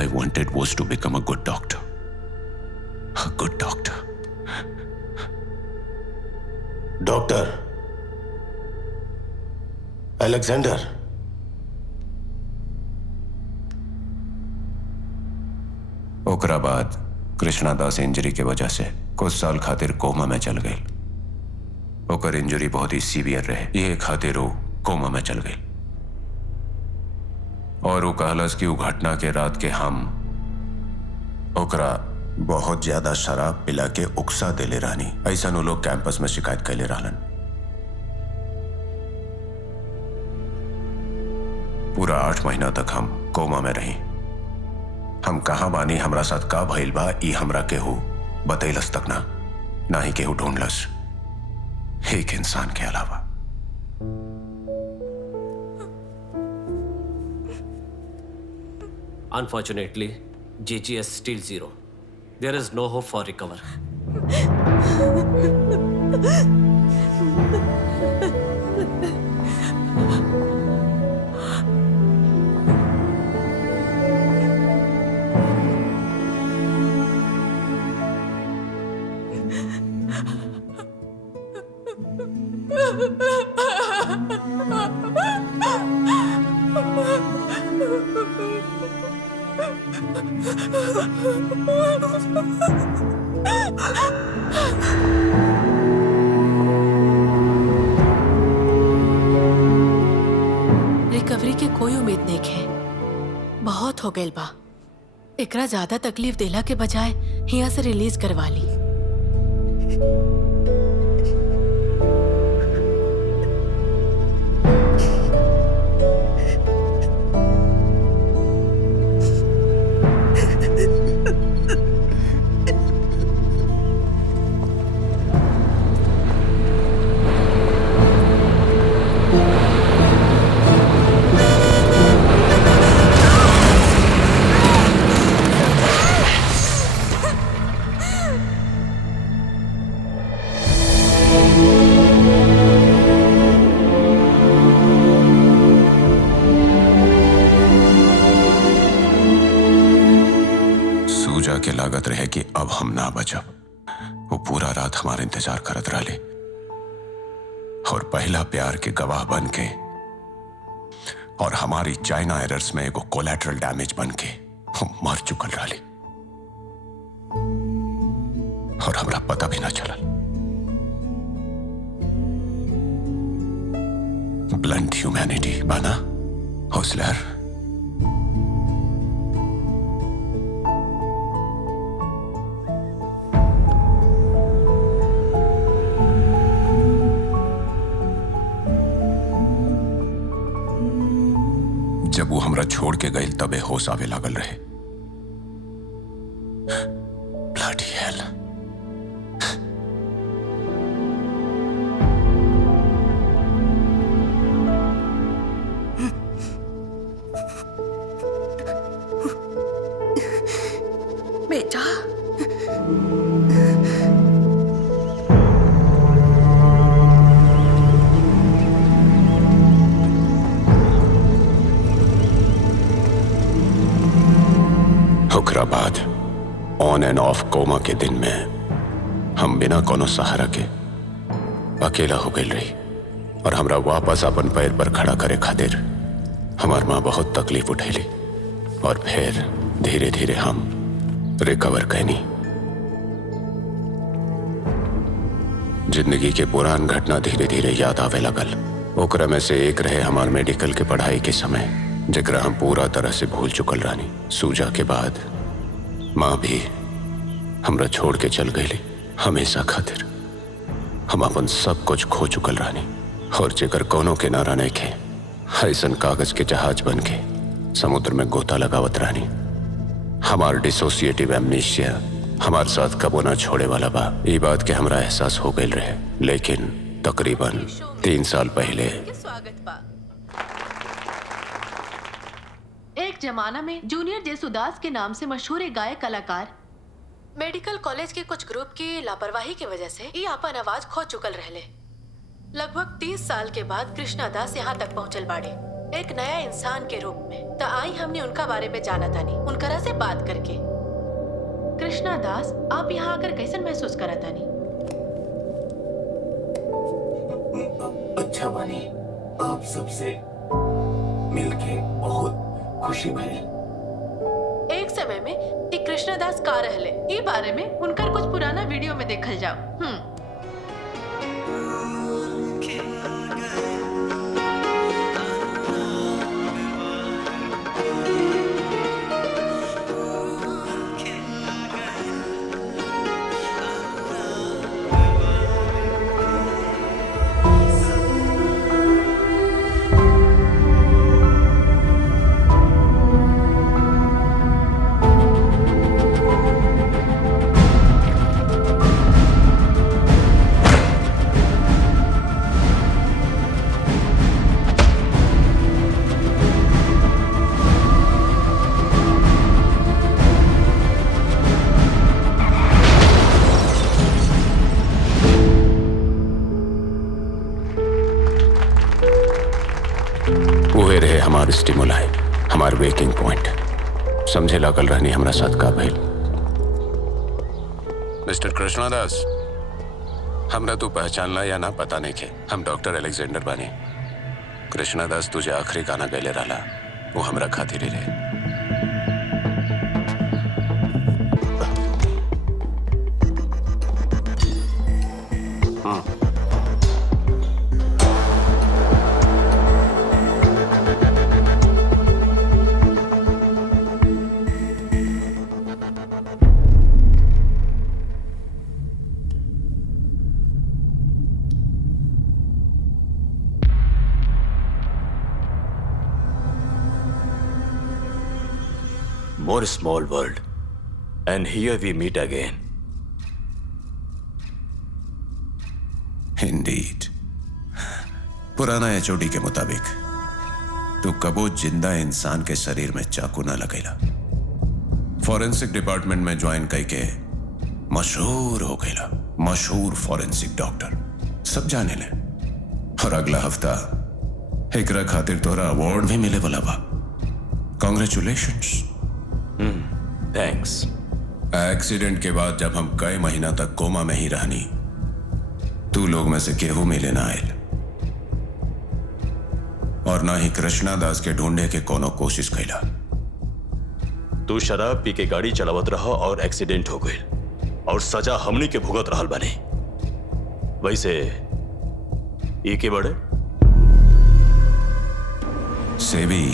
I wanted was to become a good doctor. A good doctor. Doctor Alexander, ओकरा बाद कृष्णा दास injury के वजह से कुछ साल खातिर कोमा में चल गई। ओकर इंजरी बहुत ही सीवियर रहे, ये खातिर वो कोमा में चल गई। और वो कहलस कि वो घटना के रात के हम ओकरा बहुत ज्यादा शराब पिला के उकसा देले रानी। ऐसा नु लोग कैंपस में शिकायत कैले रहलन। पूरा 8 महीना तक हम कोमा में रही। हम कहां बानी, हमरा साथ का भइल बा, ई हमरा केहू बतैलस तक ना ही केहू ढूंढलस, एक इंसान के अलावा। Unfortunately, GGS still 0. There is no hope for recovery. Recovery के कोई उम्मीद नहीं है। बहुत हो गइल बा। एकरा ज्यादा तकलीफ देला के बजाय हिया से रिलीज करवा ली। के लागत रहे कि अब हम ना बचब। वो पूरा रात हमारा इंतजार करत रहे और पहला प्यार के गवाह बन के और हमारी चाइना एरर्स में एगो कोलैटरल डैमेज बन के वो मर चुकल रहे और हमरा पता भी ना चलल। ब्लंट ह्यूमैनिटी बना हौसलर। जब वो हमरा छोड़ के गए तबे होश आवे लागल रहे। Bloody hell. बेटा, ओकरा बाद ऑन एंड ऑफ कोमा के दिन में हम बिना कोनो सहारा के अकेला हो गई रही और हमरा वापस अपन पैर पर खड़ा करे खातिर हमार माँ बहुत तकलीफ उठैली और फिर धीरे धीरे हम रिकवर कैनी। जिंदगी के पुरान घटना धीरे धीरे याद आवे लगल। ओकरा में से एक रहे हमार मेडिकल के पढ़ाई के समय, जेकरा हम पूरा तरह से भूल चुकल रानी। सूजा के बाद माँ भी हमरा छोड़ के चल गई हमेशा खातिर। हम अपन सब कुछ खो चुकल रानी और जेकर कोनो किनारा नहीं खे, ऐसन कागज के जहाज बन के समुद्र में गोता लगावत रानी। हमार डिसोसिएटिव एमनेशिया हमार साथ कबो ना छोड़े वाला बा। ये बात के हमरा एहसास हो गई रहे, लेकिन तकरीबन 3 साल पहले स्वागत बा। एक जमाना में जूनियर जेसुदास के नाम से मशहूर एक गायक कलाकार मेडिकल कॉलेज के कुछ ग्रुप की लापरवाही की वजह से ये अपन आवाज खो चुकल रहले। लगभग 30 साल के बाद कृष्णा दास यहाँ तक पहुँचल बाड़े। एक नया इंसान के रूप में। तो आई हमने उनका बारे में जाना था नहीं, उनकरा से बात करके। कृष्णा दास, आप यहाँ आकर कैसन महसूस करा था नहीं? अच्छा बनी, आप सबसे मिलके बहुत खुशी भई। एक समय में एक कृष्णा दास का रहले, ई बारे में उनकर कुछ पुराना वीडियो में देखल जाओ। उहे रहे हमार स्टिमुलाई, हमार वेकिंग पॉइंट। समझे लागल रहनी हमरा साथ का भइल। मिस्टर कृष्णदास, हमरा तू पहचानला या ना पता नहीं के, हम डॉक्टर अलेक्जेंडर बानी। कृष्णदास तुझे आखिरी गाना गैले रहला, वो हमरा खातिर ही रहे। More small world, and here we meet again. Indeed. पुराना एचओडी के मुताबिक तू कबो जिंदा इंसान के शरीर में चाकू ना लगेला। फॉरेंसिक डिपार्टमेंट में ज्वाइन करके मशहूर हो गईला, मशहूर फॉरेंसिक डॉक्टर, सब जाने ले। और अगला हफ्ता एकरा खातिर तोरा अवार्ड भी मिले वाला बा। कॉन्ग्रेचुलेशंस। Thanks. एक्सीडेंट के बाद जब हम कई महीना तक कोमा में ही रहनी, तू लोग में से केहू मिले ना आयल, और ना ही कृष्णा दास के ढूंढे के कोनो कोशिश कैला। तू शराब पी के गाड़ी चलावत रहा और एक्सीडेंट हो गई, और सजा हमनी के भुगत रहल बने। वैसे ई के बड़े सेवी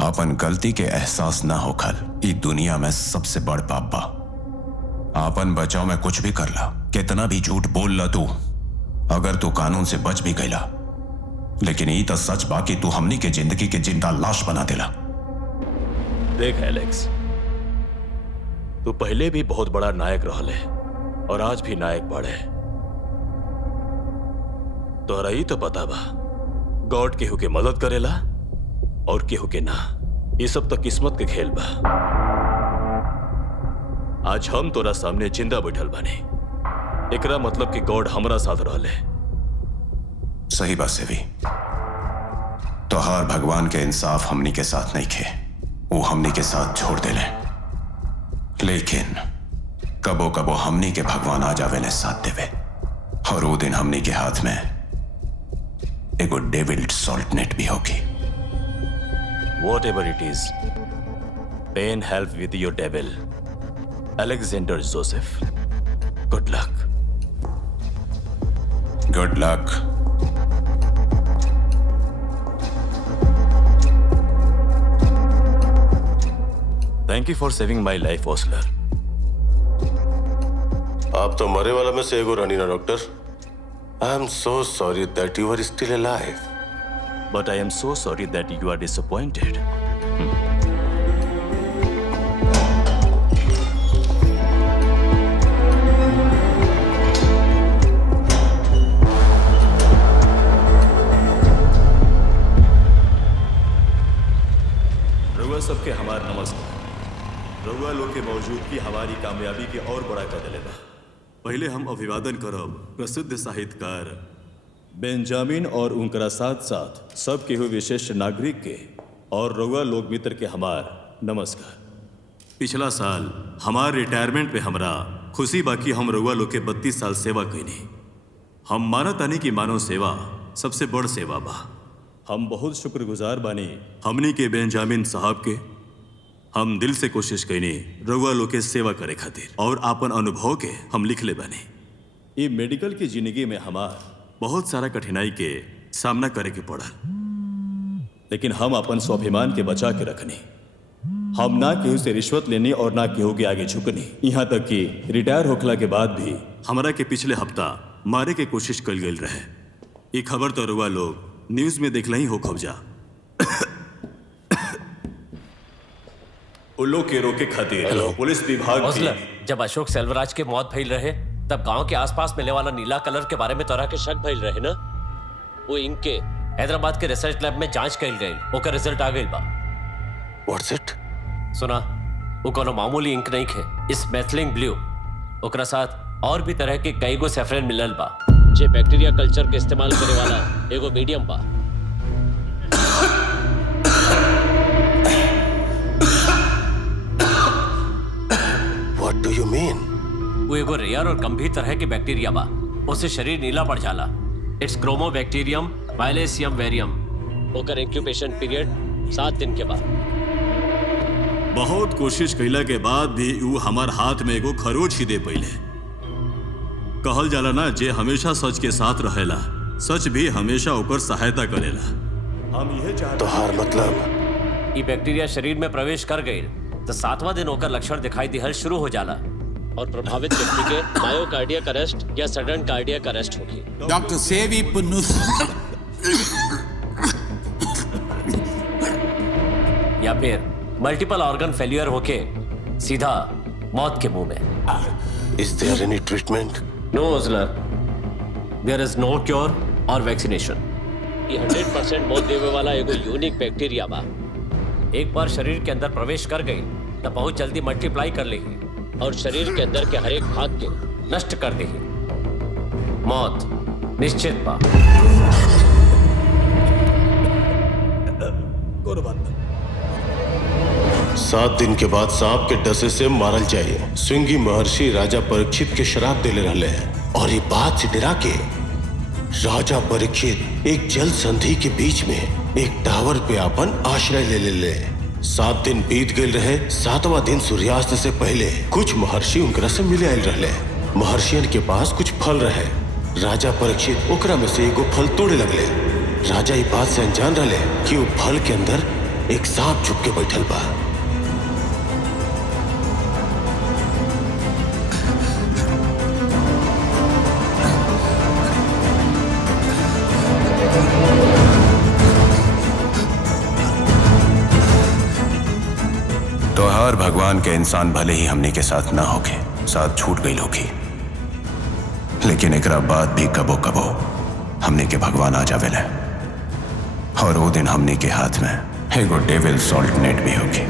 आपन गलती के एहसास ना होखल ई दुनिया में सबसे बड़ पाप बा। आपन बचाव में कुछ भी करला, कितना भी झूठ बोल ला तू, अगर तू कानून से बच भी गईला, लेकिन ई तो सच बा कि तू हमनी के जिंदगी के जिंदा लाश बना देला। देख एलेक्स, तू पहले भी बहुत बड़ा नायक रहले और आज भी नायक बाड़े। तोहरा ही तो पता बा, गॉड केहू के मदद करेला और केहू के ना। ये सब तो किस्मत के खेल बा। आज हम तोरा सामने जिंदा बैठल बानी, एकरा मतलब कि गॉड हमरा साथ रहले। सही बात सेवी, तोहार भगवान के इंसाफ हमनी के साथ नहीं खे, वो हमनी के साथ छोड़ देले। लेकिन कबो कबो हमनी के भगवान आ जावे ने साथ देवे, और वो दिन हमनी के हाथ में एगो डेविल सॉल्ट नेट भी होगी। Whatever it is, pain help with your devil. Alexander Joseph. Good luck. Good luck. Thank you for saving my life, Osler. आप तो मरे वाला में से एगो रानी ना doctor. I am so sorry that you are still alive. But I am so sorry that you are disappointed. रउआ सबके हमार नमस्कार। रउआ लोग के मौजूदगी हमारी कामयाबी के और बड़ा कर देले बा। पहले हम अभिवादन करब प्रसिद्ध साहित्यकार बेंजामिन और उनकरा साथ साथ सब केहू विशिष्ट नागरिक के और रउआ लोग मित्र के हमार नमस्कार। पिछला साल हमार रिटायरमेंट पे हमरा खुशी बाकी हम रउआ लोग के 32 साल सेवा कईनी। हम माना तानी की मानव सेवा सबसे बड़ सेवा बा। हम बहुत शुक्रगुजार बानी हमनी के बेंजामिन साहब के। हम दिल से कोशिश कईनी रउआ लोग के सेवा करे खातिर और आपन अनुभव के हम लिख ले बानी। ये मेडिकल की जिंदगी में हमार बहुत सारा कठिनाई के सामना करे के पड़ल, लेकिन हम अपन स्वाभिमान के बचा के रखनी। हम ना केहू से रिश्वत लेनी और ना केहू के आगे झुकनी। यहाँ तक कि रिटायर होखला के बाद भी हमरा के पिछले हफ्ता मारे के कोशिश कल गई रहे। ये खबर तो रुआ लोग न्यूज में देखला ही हो खबजा। उल्लो के रोके खातिर पुलिस विभाग हौसला, जब अशोक सेल्वराज के मौत भइल रहे तब गांव के आसपास मिलने वाला नीला कलर के बारे में तोरा के शक भइल रहे ना। वो इंक के हैदराबाद के रिसर्च लैब में जांच कइल गइल, ओकर रिजल्ट आ गइल बा। What's it? सुना, वो कोनो मामूली इंक नहीं खे, इस मेथिलिन ब्लू। ओकरा साथ और भी तरह के कई गो सैफरन मिलल बा, जे बैक्टीरिया कल्चर के इस्तेमाल करे वाला एगो मीडियम बा। व्हाट डू यू मीन? वो एगो रेयर और गंभीर तरह के बैक्टीरिया बा, उससे शरीर नीला पड़ जाला। इट्स क्रोमोबैक्टीरियम वायलेसियम वेरियम। ओकर इंक्यूबेशन पीरियड 7 दिन के बाद। बहुत कोशिश कैला के बाद भी ऊ हमार हाथ में एगो खरोच ही दे पहिले। कहल जाला ना, जे हमेशा सच के साथ रहेला, सच भी हमेशा ओकर सहायता करेला। हम यह चाहते तो हार मतलब ये बैक्टीरिया शरीर में प्रवेश कर गई तो 7वां दिन होकर लक्षण दिखाई दिहल शुरू हो जाला और प्रभावित व्यक्ति के मायोकार्डियक अरेस्ट या सडन कार्डियक अरेस्ट होगी। डॉक्टर सेवी पुन्नू या फिर मल्टीपल ऑर्गन फेल्यूर होके सीधा मौत के मुंह में। Is there any treatment? No ओजलर, देयर इज नो क्योर और वैक्सीनेशन। ये 100% मौत देवे वाला एगो यूनिक बैक्टीरिया बा। एक बार शरीर के अंदर प्रवेश कर गई तो बहुत जल्दी मल्टीप्लाई कर लेगी और शरीर के अंदर के हर एक भाग के नष्ट कर देगी। मौत निश्चित बा। कोई बात नहीं। 7 दिन के बाद सांप के डसे से मारल जाए। श्रृंगी महर्षि राजा परीक्षित के श्राप देले रहले हैं और ये बात से डरा के राजा परीक्षित एक जल संधि के बीच में एक टावर पे अपन आश्रय ले 7 दिन बीत गए रहे। 7वां दिन सूर्यास्त से पहले कुछ महर्षि उनकरा से मिले आयल रहले। महर्षियन के पास कुछ फल रहे। राजा परीक्षित ओकरा में से एगो फल तोड़े लगले। राजा ये बात से अनजान रहले कि वो फल के अंदर एक सांप छुप के बैठल बा। तोहार भगवान के इंसान भले ही हमने के साथ ना होके साथ छूट गई होगी, लेकिन एकरा बाद भी कबो कबो हमने के भगवान आ जावेले और वो दिन हमने के हाथ में एगो डेविल सॉल्ट नेट भी होगी।